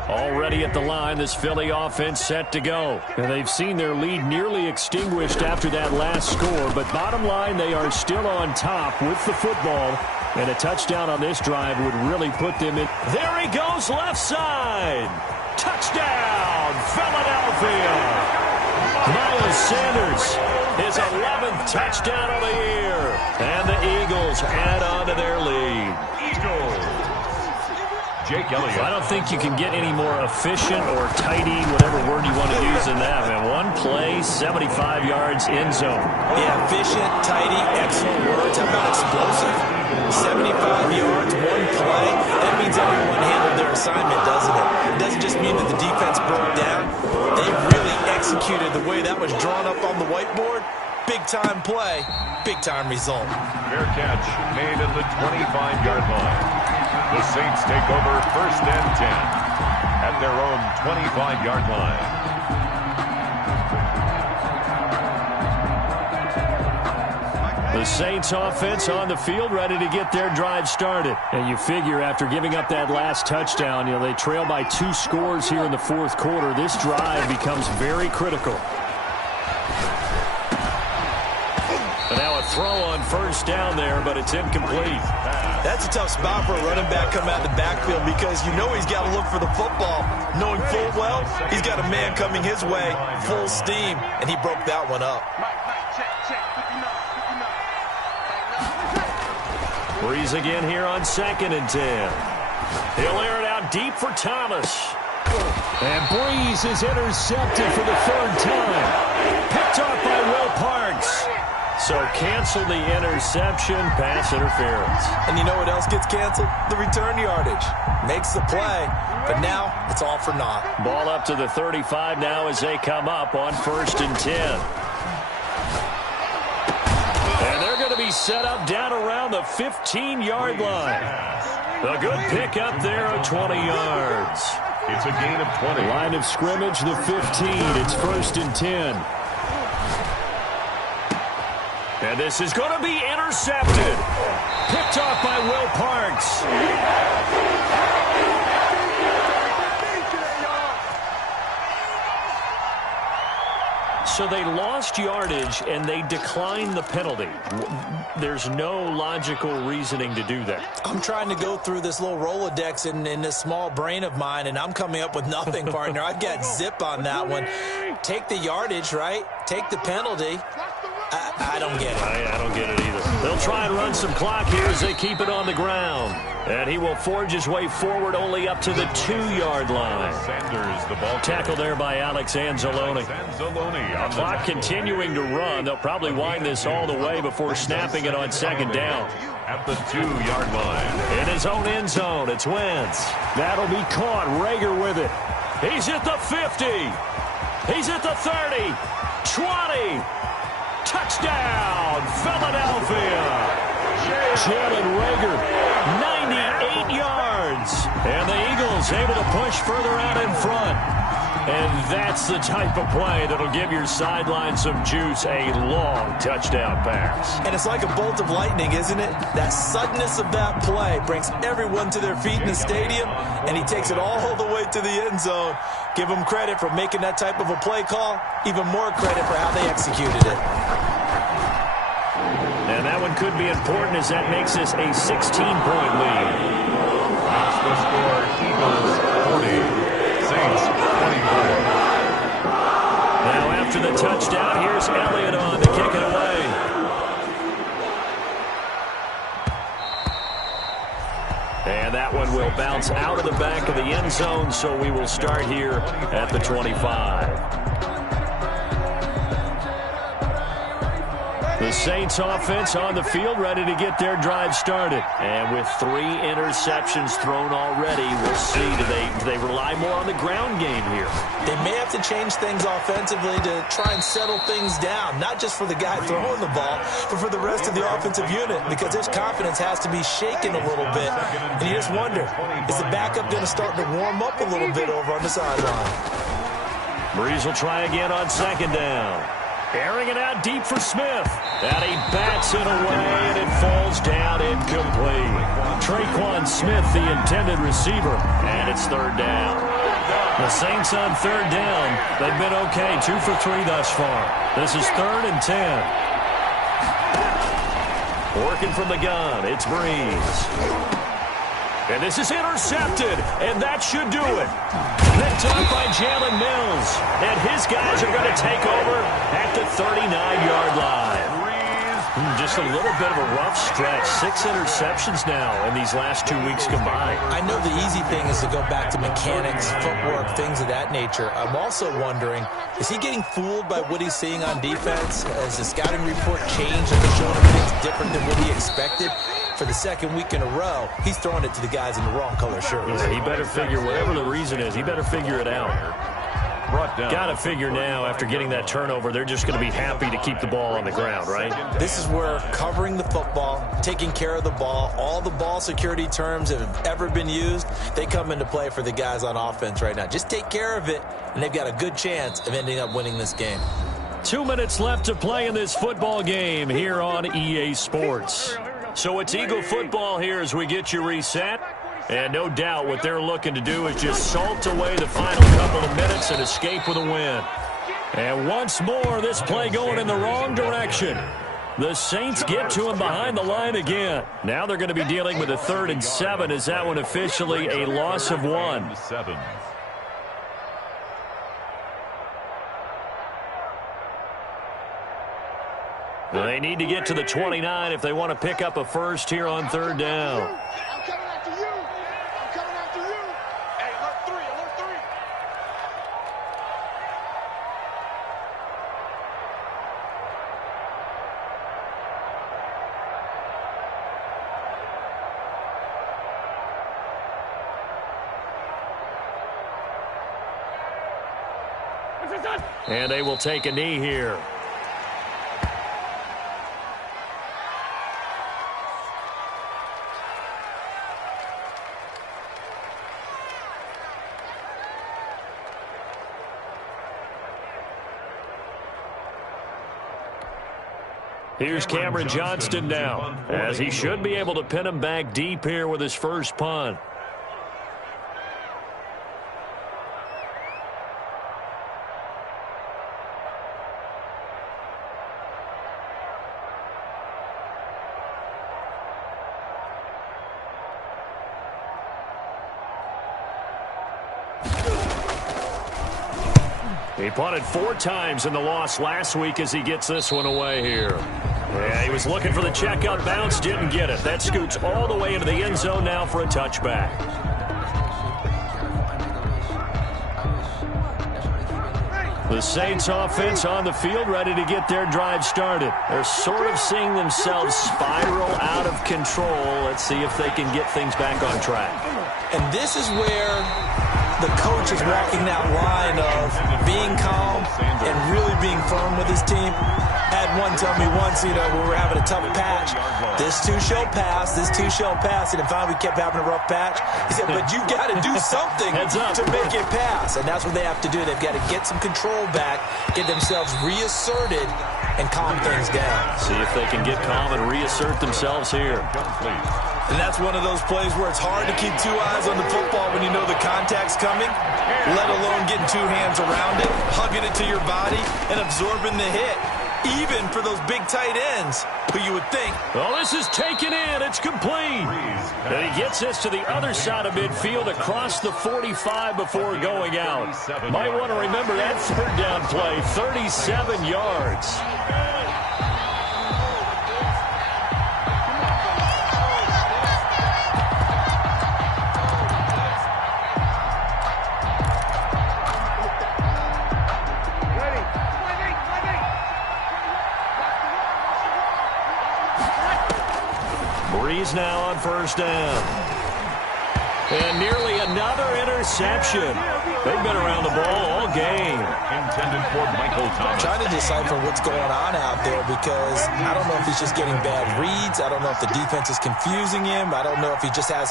Already at the line, this Philly offense set to go. And they've seen their lead nearly extinguished after that last score. But bottom line, they are still on top with the football. And a touchdown on this drive would really put them in. There he goes, left side. Touchdown, Philadelphia. Miles Sanders, his 11th touchdown of the year. And the Eagles add on to their lead. Jake Elliott. I don't think you can get any more efficient or tidy, whatever word you want to use in that, man. One play, 75 yards, end zone. Yeah, efficient, tidy, excellent words. How about explosive? 75 yards, one play. That means everyone handled their assignment, doesn't it? It doesn't just mean that the defense broke down. They really executed the way that was drawn up on the whiteboard. Big-time play, big-time result. Fair catch made at the 25-yard line. The Saints take over 1st and 10 at their own 25-yard line. The Saints offense on the field, ready to get their drive started. And you figure after giving up that last touchdown, they trail by 2 scores here in the 4th quarter. This drive becomes very critical. And now a throw on 1st down there, but it's incomplete. That's a tough spot for a running back coming out of the backfield because you know he's got to look for the football. Knowing full well, he's got a man coming his way, full steam, and he broke that one up. Breeze again here on 2nd and 10. He'll air it out deep for Thomas. And Breeze is intercepted for the 3rd time. Picked off by Will Parks. So cancel the interception, pass interference. And you know what else gets canceled? The return yardage. Makes the play, but now it's all for naught. Ball up to the 35 now as they come up on 1st and 10. And they're going to be set up down around the 15-yard line. A good pick up there of 20 yards. It's a gain of 20. Line of scrimmage, the 15. It's 1st and 10. And this is going to be intercepted. Picked off by Will Parks. So they lost yardage, and they declined the penalty. There's no logical reasoning to do that. I'm trying to go through this little Rolodex in this small brain of mine, and I'm coming up with nothing, partner. I've got zip on that one. Take the yardage, right? Take the penalty. I don't get it. I don't get it either. They'll try and run some clock here as they keep it on the ground. And he will forge his way forward only up to the 2-yard line. Sanders, the ball tackle there by Alex Anzalone. Clock continuing to run. They'll probably wind this all the way before snapping it on 2nd down. At the 2-yard line. In his own end zone, it's Wentz. That'll be caught. Rager with it. He's at the 50. He's at the 30. 20. Touchdown, Philadelphia. Jalen Rager, 98 yards. And the Eagles able to push further out in front. And that's the type of play that'll give your sideline some juice, a long touchdown pass. And it's like a bolt of lightning, isn't it? That suddenness of that play brings everyone to their feet in the stadium, and he takes it all the way to the end zone. Give him credit for making that type of a play call, even more credit for how they executed it. And that one could be important as that makes this a 16-point lead. That's the score, Eagles 40. Saints 24. Now after the touchdown, here's Elliott on to kick it away. And that one will bounce out of the back of the end zone, so we will start here at the 25. The Saints offense on the field ready to get their drive started. And with 3 interceptions thrown already, we'll see, do they rely more on the ground game here? They may have to change things offensively to try and settle things down, not just for the guy throwing the ball, but for the rest of the offensive unit, because his confidence has to be shaken a little bit. And you just wonder, is the backup going to start to warm up a little bit over on the sideline? Breeze will try again on 2nd down. Airing it out deep for Smith. And he bats it away, and it falls down incomplete. Traquan Smith, the intended receiver, and it's 3rd down. The Saints on 3rd down. They've been okay, 2 for 3 thus far. This is 3rd and 10. Working from the gun, it's Breeze. And this is intercepted, and that should do it. Picked up by Jalen Mills, and his guys are going to take over at the 39-yard line. Breeze Just a little bit of a rough stretch. 6 interceptions now in these last 2 weeks combined. I know the easy thing is to go back to mechanics, footwork, things of that nature. I'm also wondering, is he getting fooled by what he's seeing on defense? Has the scouting report changed and they're showing him things different than what he expected? For the second week in a row, he's throwing it to the guys in the wrong color shirts. Yeah, he better figure, whatever the reason is, he better figure it out. Got to figure now, after getting that turnover, they're just going to be happy to keep the ball on the ground, right? This is where covering the football, taking care of the ball, all the ball security terms that have ever been used, they come into play for the guys on offense right now. Just take care of it, and they've got a good chance of ending up winning this game. 2 minutes left to play in this football game here on EA Sports. So it's Eagle football here as we get you reset. And no doubt what they're looking to do is just salt away the final couple of minutes and escape with a win. And once more, this play going in the wrong direction. The Saints get to him behind the line again. Now they're going to be dealing with a 3rd and 7. Is that one officially a loss of 1? They need to get to the 29 if they want to pick up a first here on 3rd down. And they will take a knee here. Here's Cameron Johnston now, as he should be able to pin him back deep here with his first punt. He punted 4 times in the loss last week as he gets this one away here. Yeah, he was looking for the checkout bounce, didn't get it. That scoots all the way into the end zone now for a touchback. The Saints offense on the field, ready to get their drive started. They're sort of seeing themselves spiral out of control. Let's see if they can get things back on track. And this is where the coach is walking that line of being calm and really being firm with his team. Had one tell me once, we were having a tough patch. This too shall pass, this too shall pass. And finally we kept having a rough patch. He said, but you got to do something to make it pass. And that's what they have to do. They've got to get some control back, get themselves reasserted, and calm things down. See if they can get calm and reassert themselves here. And that's one of those plays where it's hard to keep 2 eyes on the football when you know the contact's coming, let alone getting 2 hands around it, hugging it to your body, and absorbing the hit. Even for those big tight ends, who you would think. Well, this is taken in. It's complete. And he gets this to the other side of midfield across the 45 before going out. Might want to remember that 3rd down play, 37 yards. Breeze now on 1st down. And nearly another interception. They've been around the ball all game. Intended for Michael Thomas. Trying to decipher what's going on out there because I don't know if he's just getting bad reads. I don't know if the defense is confusing him. I don't know if he just has,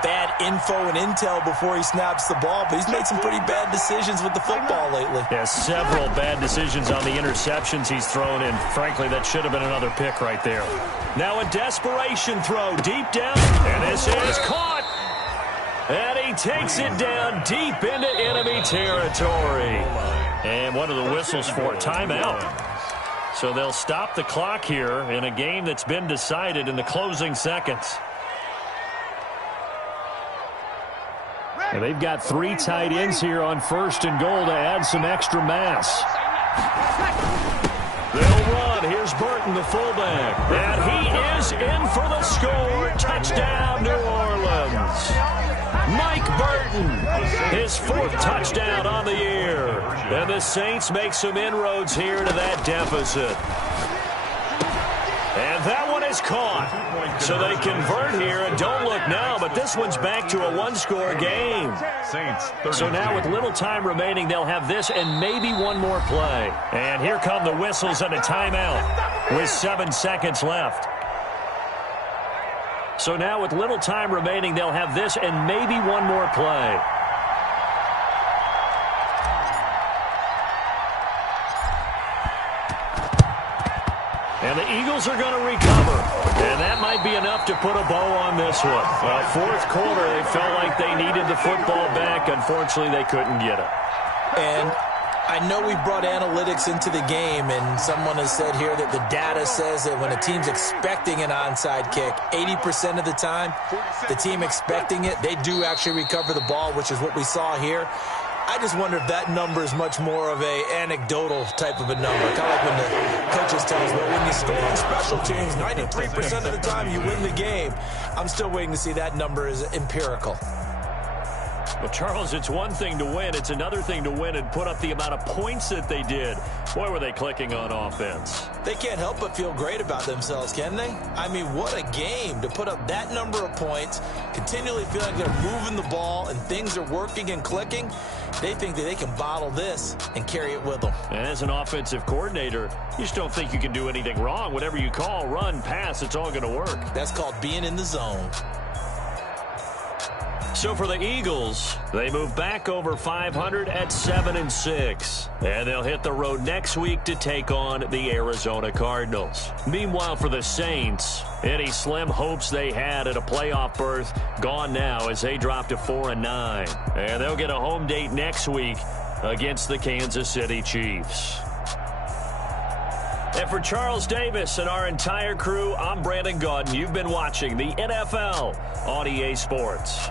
bad info and intel before he snaps the ball. But he's made some pretty bad decisions with the football lately. Yeah, several bad decisions on the interceptions he's thrown in. Frankly, that should have been another pick right there. Now a desperation throw deep down. And this is caught. And he takes it down deep into enemy territory. And what are the whistles for? Timeout. So they'll stop the clock here in a game that's been decided in the closing seconds. And they've got 3 tight ends here on 1st and goal to add some extra mass. They'll run. And here's Burton, the fullback. And he is in for the score. Touchdown, New Orleans. Mike Burton, his 4th touchdown on the year. And the Saints make some inroads here to that deficit. And that one is caught. So they convert here, and don't look now, but this one's back to a 1-score game. So now with little time remaining, they'll have this and maybe one more play. And here come the whistles and a timeout with 7 seconds left. So now with little time remaining, they'll have this and maybe one more play. And the Eagles are going to recover. And that might be enough to put a bow on this one. Well, 4th quarter, they felt like they needed the football back. Unfortunately, they couldn't get it. And I know we brought analytics into the game, and someone has said here that the data says that when a team's expecting an onside kick, 80% of the time, the team expecting it, they do actually recover the ball, which is what we saw here. I just wonder if that number is much more of a anecdotal type of a number. Kind of like when the coaches tell us, well, when you score on special teams, 93% of the time you win the game. I'm still waiting to see that number is empirical. Well, Charles, it's one thing to win. It's another thing to win and put up the amount of points that they did. Boy, were they clicking on offense. They can't help but feel great about themselves, can they? I mean, what a game to put up that number of points, continually feel like they're moving the ball and things are working and clicking. They think that they can bottle this and carry it with them. And as an offensive coordinator, you just don't think you can do anything wrong. Whatever you call, run, pass, it's all going to work. That's called being in the zone. So for the Eagles, they move back over 500 at 7-6. And they'll hit the road next week to take on the Arizona Cardinals. Meanwhile, for the Saints, any slim hopes they had at a playoff berth gone now as they drop to 4-9. And they'll get a home date next week against the Kansas City Chiefs. And for Charles Davis and our entire crew, I'm Brandon Gaudin. You've been watching the NFL on EA Sports.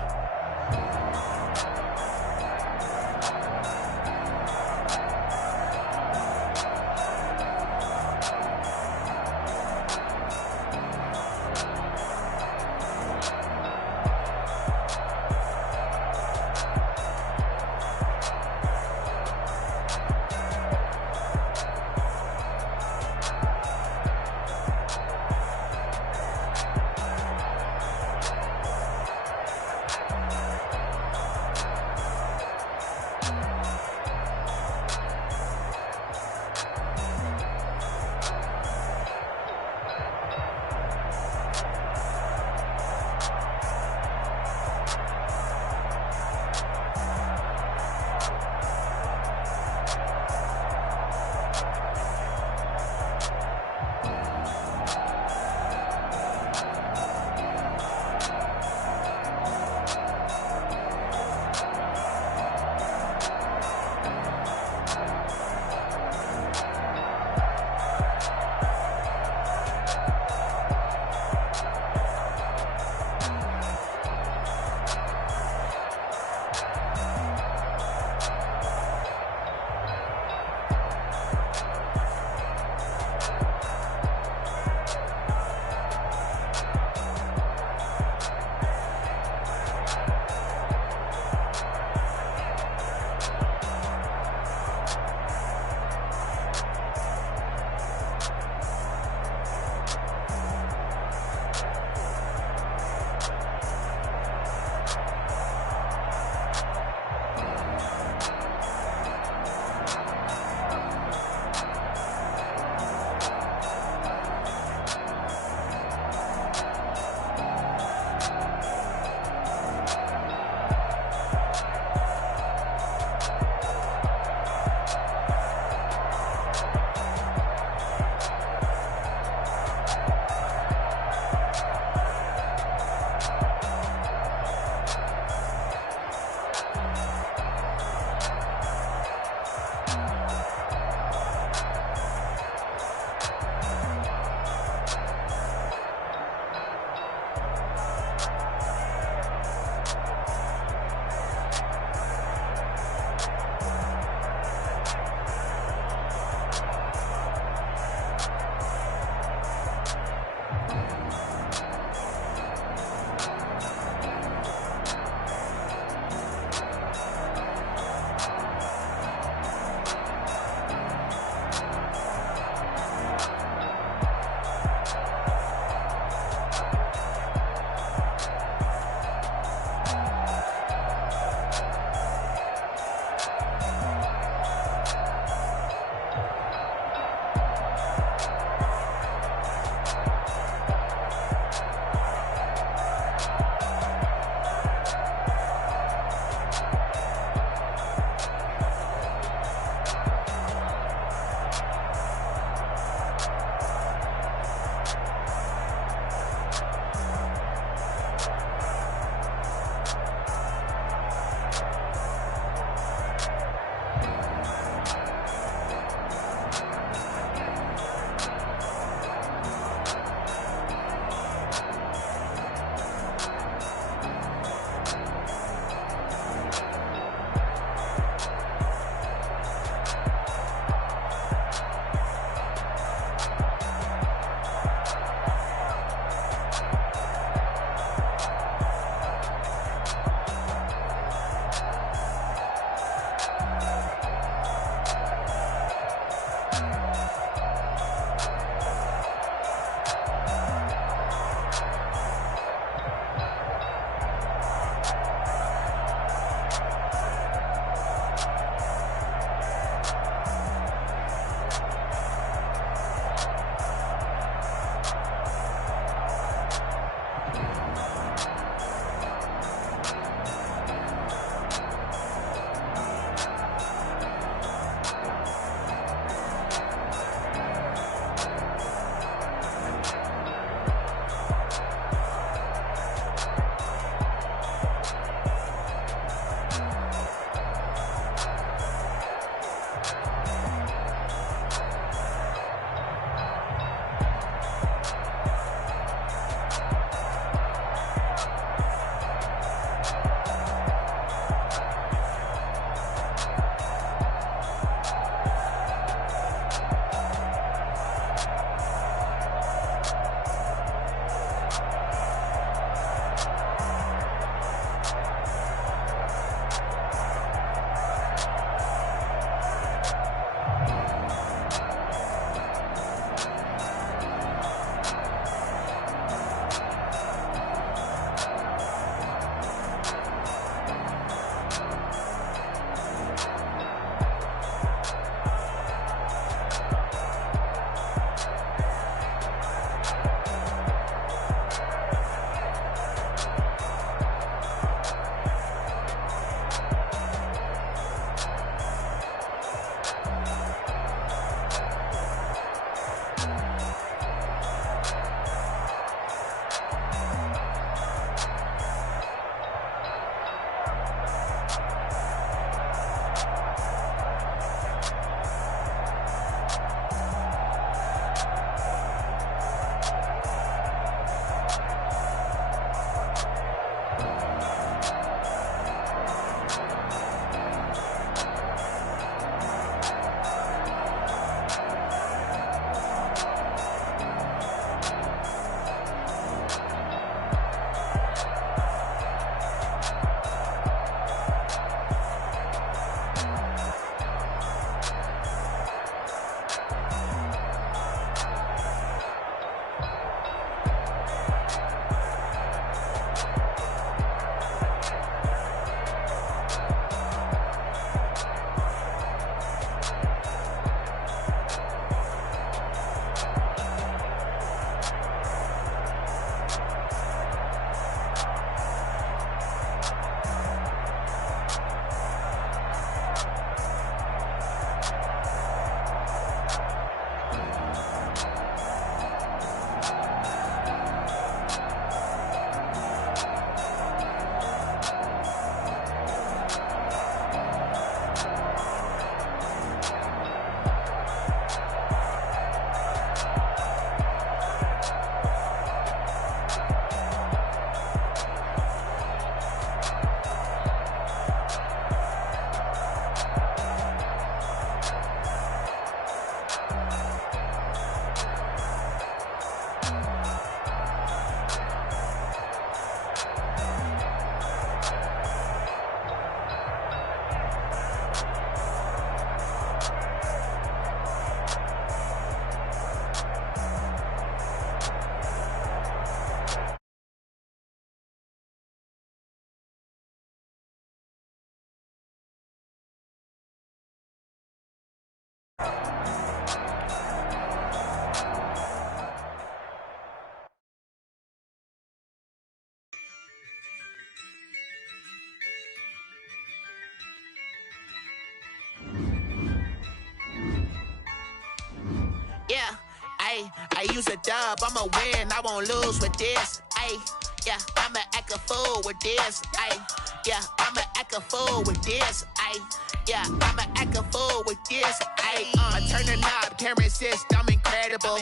Ayy, I use a dub, I'ma win, I won't lose with this. Ayy, yeah, I'ma act a fool with this. Ayy, yeah, I'ma act a fool with this. Ayy, yeah, I'ma act a fool with this. Ayy, I turn the knob, can't resist, I'm incredible.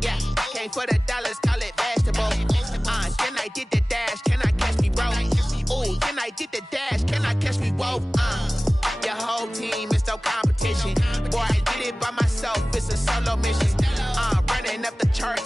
Yeah, came for the dollars, call it vegetable. Then I did the dash, can I catch me, bro? Ooh, then I did the dash, can I catch me, whoa? Your whole team is no competition. Boy, I did it by myself, it's a solo mission. Running up the charts,